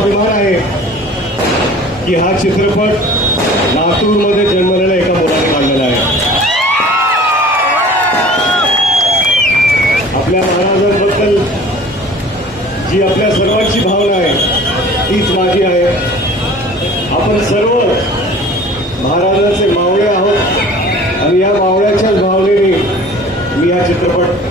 अभिमान आहे की हा चित्रपट लातूरमध्ये जन्मलेल्या एका मुलाने काढलेला आहे. आपल्या महाराजांबद्दल जी आपल्या सर्वांची भावना आहे तीच माझी आहे. आपण सर्व महाराजांचे मावळे आहोत आणि या मावळ्याच्याच भावनेने मी हा चित्रपट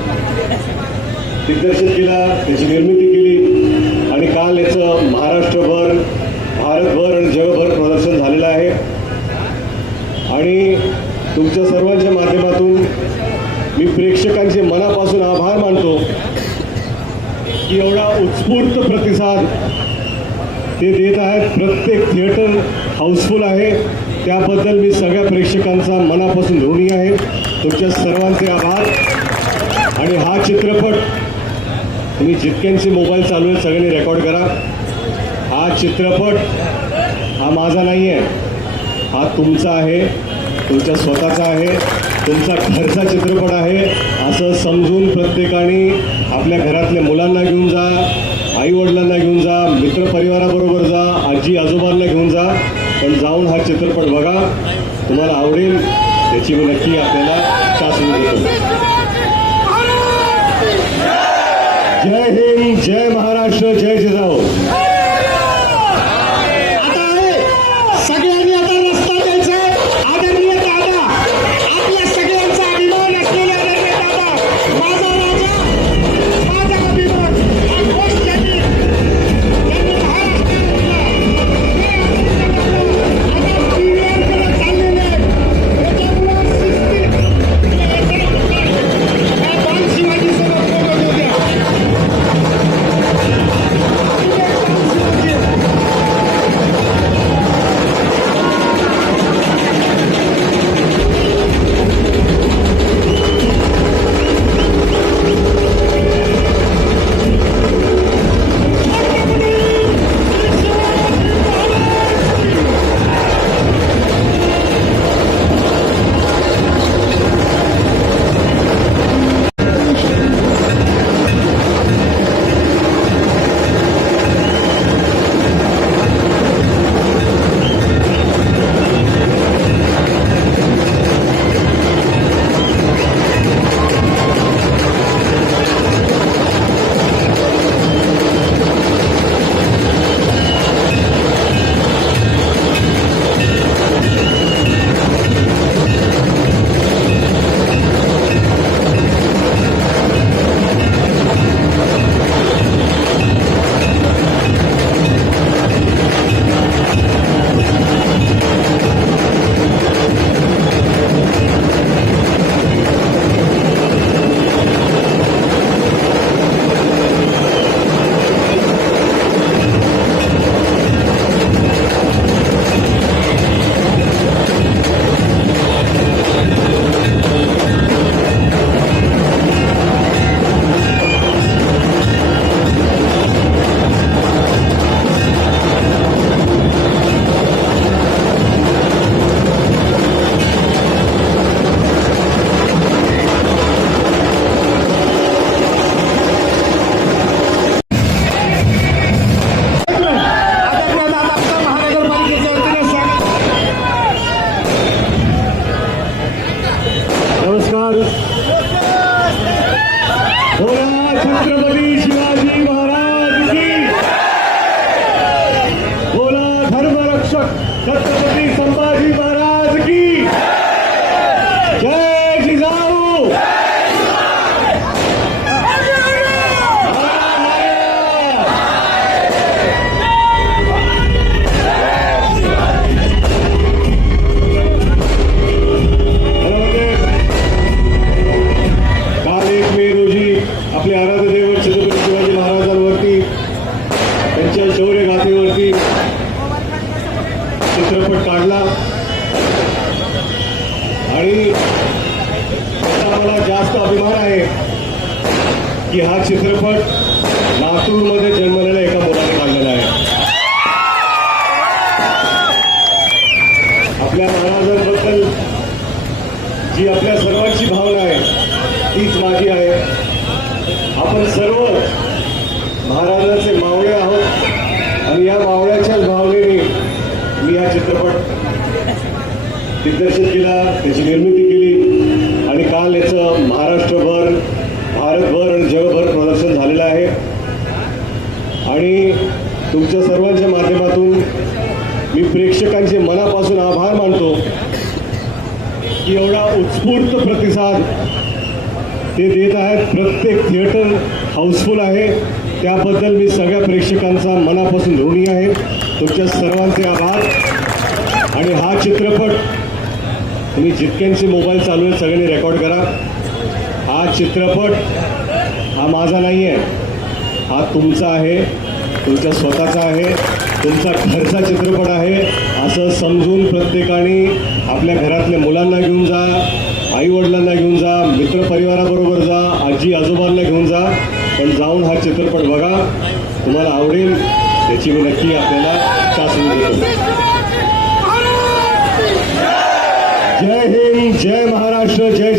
दिग्दर्शित केला, त्याची निर्मिती केली आणि काल याचं महाराष्ट्रभर, भारतभर आणि जगभर प्रदर्शन झालेलं आहे. आणि तुमच्या सर्वांच्या माध्यमातून मी प्रेक्षकांचे मनापासून आभार मानतो की एवढा उत्स्फूर्त प्रतिसाद ते देत आहेत. प्रत्येक थिएटर हाऊसफुल आहे, त्याबद्दल मी सगळ्या प्रेक्षकांचा मनापासून ऋणी आहे. तुमच्या सर्वांचे आभार. आणि हा चित्रपट तुम्ही जितक्यांचे मोबाईल चालू आहेत सगळ्यांनी रेकॉर्ड करा. हा चित्रपट हा माझा नाही आहे, हा तुमचा आहे, तुमच्या स्वतःचा आहे, तुमचा घरचा चित्रपट आहे असं समजून प्रत्येकाने आपल्या घरातल्या मुलांना घेऊन जा, आईवडिलांना घेऊन जा, मित्रपरिवाराबरोबर जा, आजी आजोबांना घेऊन जा, पण जाऊन हा चित्रपट बघा, तुम्हाला आवडेल याची मी नक्की आपल्याला शासन देतो. जय हिंद, जय महाराष्ट्र, जय जिजाऊ. आता आहे सगळ्यांनी आता रस्ता द्यायचा. आदरणीय दादा, आपल्या सगळ्यांचा अभिमान असलेले आदरणीय दादा, माझा राजा, माझा अभिमान हा घोष त्यांनी छत्रपती शिवाजी महाराज की, बोला धर्मरक्षक छत्रपती संभाजी महाराज की जय. जिजाऊ. काल 1 मे रोजी आपले आराध्य दैवत छत्रपती शिवाजी महाराजांवरती, त्यांच्या शौर्य गाथेवरती चित्रपट काढला आणि त्याचा मला जास्त अभिमान आहे की हा चित्रपट लातूरमध्ये जन्मलेल्या एका मुलाने काढलेला आहे. आपल्या महाराजांबद्दल जी आपल्या सर्वांची भावना आहे तीच माझी आहे. आपण सर्व महाराजांचे मावळे आहोत आणि या चित्रपट दिग्दर्शित केला, त्याची निर्मिती केली आणि काल याचं महाराष्ट्रभर, भारतभर आणि जगभर प्रदर्शन झालेलं आहे. आणि तुमच्या सर्वांच्या माध्यमातून मी प्रेक्षकांचे मनापासून आभार मानतो की एवढा उत्स्फूर्त प्रतिसाद ते देत आहेत. प्रत्येक थिएटर हाऊसफुल आहे, त्याबद्दल मी सगळ्या प्रेक्षकांचा मनापासून ऋणी आहे. तुमच्या सर्वांचे आभार. आणि हा चित्रपट तुम्ही जितक्यांचे मोबाईल चालू आहेत सगळ्यांनी रेकॉर्ड करा. हा चित्रपट हा माझा नाही आहे, हा तुमचा आहे, तुमच्या स्वतःचा आहे, तुमचा घरचा चित्रपट आहे असं समजून प्रत्येकाने आपल्या घरातल्या मुलांना घेऊन जा, आईवडिलांना घेऊन जा, मित्रपरिवाराबरोबर जा, आजी आजोबांना घेऊन जा, पण जाऊन हा चित्रपट बघा, तुम्हाला आवडेल याची मी नक्की आपल्याला शासन देतो. जय हिंद, जय महाराष्ट्र, जय